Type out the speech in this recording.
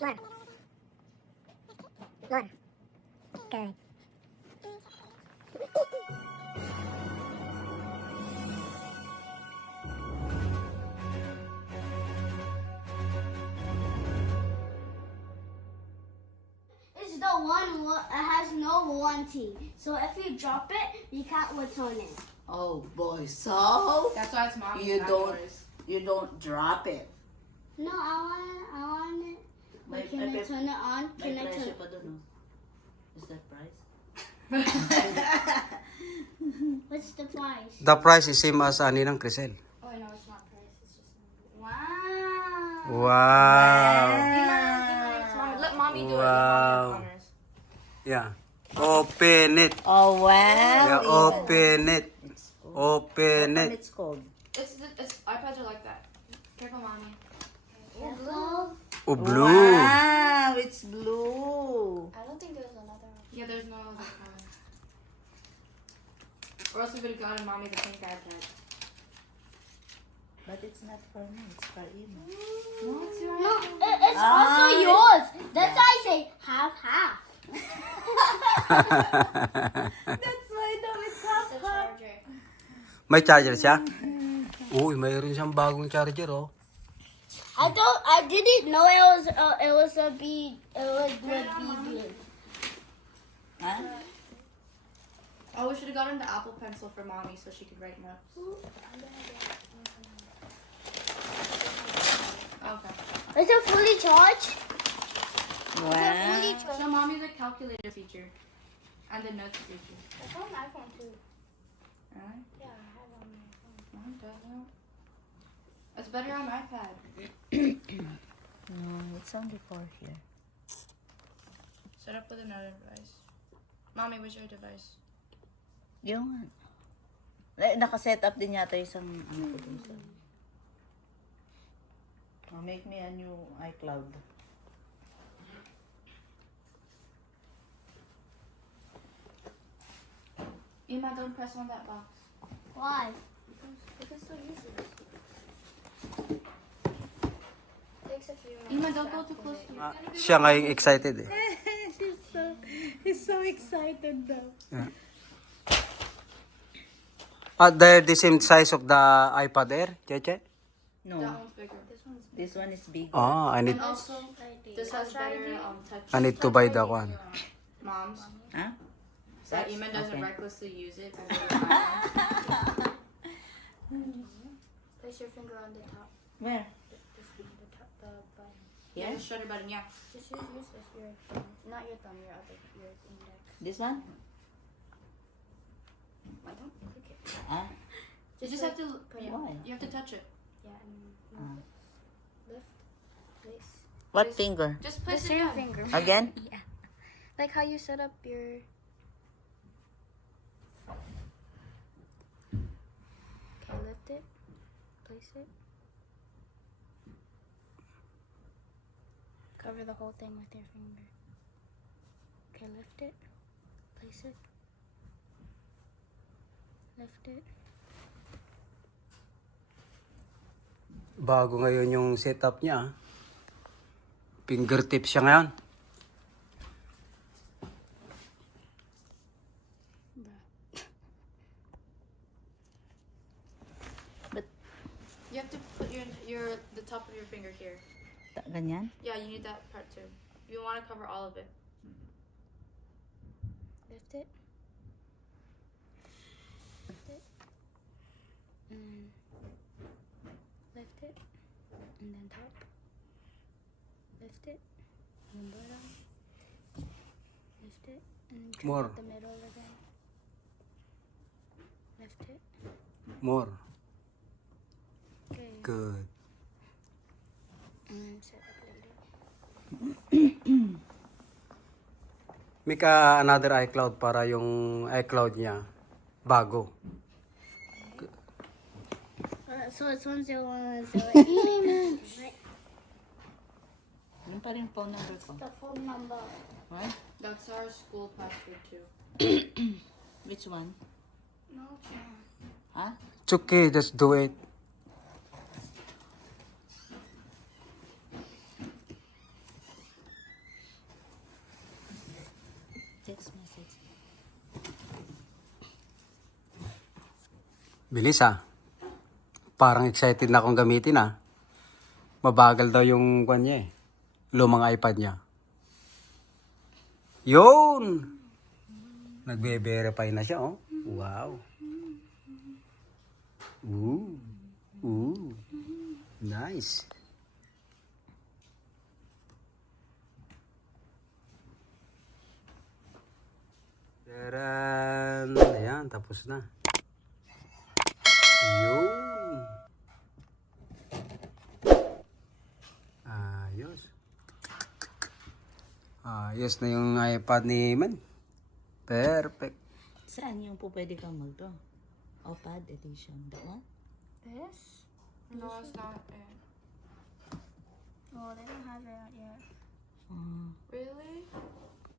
More. More. Good. It's the one has no warranty. So if you drop it, you can't return it. Oh boy, so That's why it's mommy. you don't drop it. No, I want it. But can I turn it on? Can I turn it? Is that price? What's the price? The price is same as ani ng Crisel. Oh no, it's not price. It's just wow. Wow. Let mommy do it. Wow. Yeah. Open it. Oh wow. Yeah, open it. Open it. It's cold. It's iPads are like that. Careful, mommy. Careful. Oh, blue. Wow, it's blue. I don't think there's another one. Yeah, there's no other color. Or else we would have gotten mommy the pink iPad. But it's not for me, it's for Emo. No, it's your No, iPad. it's also yours. That's why I say half. That's why daw it's half The charger. May charger siya? Uy, mayroon siyang bagong charger, oh. I didn't know it was a B. It was the BB. Huh? Oh, we should have gotten the Apple Pencil for mommy so she could write notes. Okay. Is it fully charged? Wow. Show mommy the calculator feature and the notes feature. It's on my iPhone too. Really? Yeah, I have it on my phone. Oh, it doesn't. It's better on iPad. No, it's only for here. Set up with another device. Mommy, where's your device? Yung naka-set up din yata isang ano ko dun sa. Make me a new iCloud. Emma, don't press on that box. Why? Because so useless. Takes a few minutes. Emma, don't go too close to it. Siya ngayong excited, eh. He's so excited though. Yeah. They're the same size of the iPad Air, Cheche? No, That one's bigger. this one is bigger. Oh, I need And also, this has better touch. I need to buy that one. Mom's. Huh? So that Emma doesn't okay. recklessly use it. over your iPhone. Place your finger on the top. Where? The top, the button. Yeah, Yeah? the shutter button, yeah. Just use this, your thumb. Not your thumb, your index. This one? Why don't click it? Ah, You just have to, Why? you have to touch it. Yeah, and Ah. lift, place. What finger? Just The place it same down. finger. Again? Yeah. Like how you set up your. Okay, lift it. Place it. Cover the whole thing with your finger. Okay, lift it. Place it. Lift it. Bago ngayon yung setup niya. Fingertip siya ngayon. You have to put the top of your finger here. Ganyan? Yeah, you need that part too. You want to cover all of it. Lift it. Lift it. And lift it. And then top. Lift it. And then bottom. Lift it. And then trim More. out the middle again. Lift it. More. Okay. Good. And then set up later. Make another iCloud para yung iCloud niya bago. So it's 10108. Yun pa rin phone number ko. The phone number. What? That's our school password too. Which one? No, it's not. Huh? It's okay, just do it. Bilis ah. Parang excited na akong gamitin ah. Mabagal daw yung kwan niya eh. Lumang iPad niya. Yun! Nagbe-verify na siya oh. Wow. Ooh. Nice. Taran! Ayan, tapos na. Yun! Ayos. Ayos na yung iPad ni Man. Perfect. Saan yung po pwede kang mag-draw? iPad edition. That one? This? No, it's not. Oh, they don't have it out yet. Mm.